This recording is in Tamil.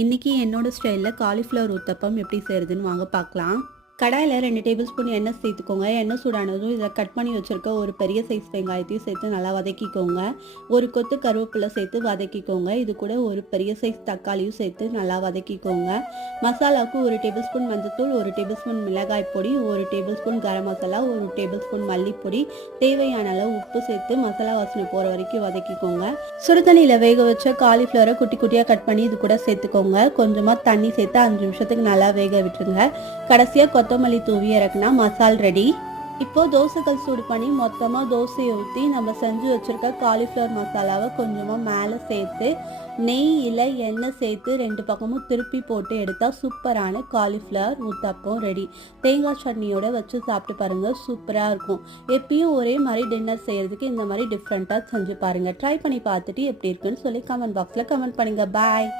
இன்னைக்கு என்னோட ஸ்டைலில் காலிஃப்ளவர் ஊத்தப்பம் எப்படி செய்கிறதுன்னு வாங்க பார்க்கலாம். கடாயில் 2 டேபிள் ஸ்பூன் எண்ணெய் சேர்த்துக்கோங்க. எண்ணெய் சூடானதும் இதில் கட் பண்ணி வச்சுருக்க ஒரு பெரிய சைஸ் வெங்காயத்தையும் சேர்த்து நல்லா வதக்கிக்கோங்க. ஒரு கொத்து கருவேப்பிலை சேர்த்து வதக்கிக்கோங்க. இது கூட ஒரு பெரிய சைஸ் தக்காளியும் சேர்த்து நல்லா வதக்கிக்கோங்க. மசாலாவுக்கு 1 டேபிள் ஸ்பூன் மஞ்சள்தூள், 1 டேபிள் ஸ்பூன் மிளகாய் பொடி, 1 table spoon garam masala, 1 table spoon மல்லிப்பொடி, தேவையான அளவு உப்பு சேர்த்து மசாலா வாசனை போகிற வரைக்கும் வதக்கிக்கோங்க. சுடுதண்ணியில் வேக வச்ச காலிஃப்ளவரை குட்டி குட்டியாக கட் பண்ணி இது கூட சேர்த்துக்கோங்க. கொஞ்சமாக தண்ணி சேர்த்து 5 நிமிஷத்துக்கு நல்லா வேக விட்டுருங்க. கடைசியாக கொத்தமல்லி தூவி இறக்குனா மசால் ரெடி. இப்போ தோசைக்கல் சூடு பண்ணி மொத்தமாக தோசையை ஊற்றி நம்ம செஞ்சு வச்சுருக்க காலிஃப்ளவர் மசாலாவை கொஞ்சமாக மேலே சேர்த்து நெய் இல்லை எண்ணெய் சேர்த்து 2 பக்கமும் திருப்பி போட்டு எடுத்தால் சூப்பரான காலிஃப்ளவர் ஊத்தப்பம் ரெடி. தேங்காய் சட்னியோட வச்சு சாப்பிட்டு பாருங்கள், சூப்பராக இருக்கும். எப்பயும் ஒரே மாதிரி டின்னர் செய்கிறதுக்கு இந்த மாதிரி டிஃப்ரெண்ட்டாக செஞ்சு பாருங்கள். ட்ரை பண்ணி பார்த்துட்டு எப்படி இருக்குன்னு சொல்லி கமெண்ட் பாக்ஸில் கமெண்ட் பண்ணுங்கள். பாய்.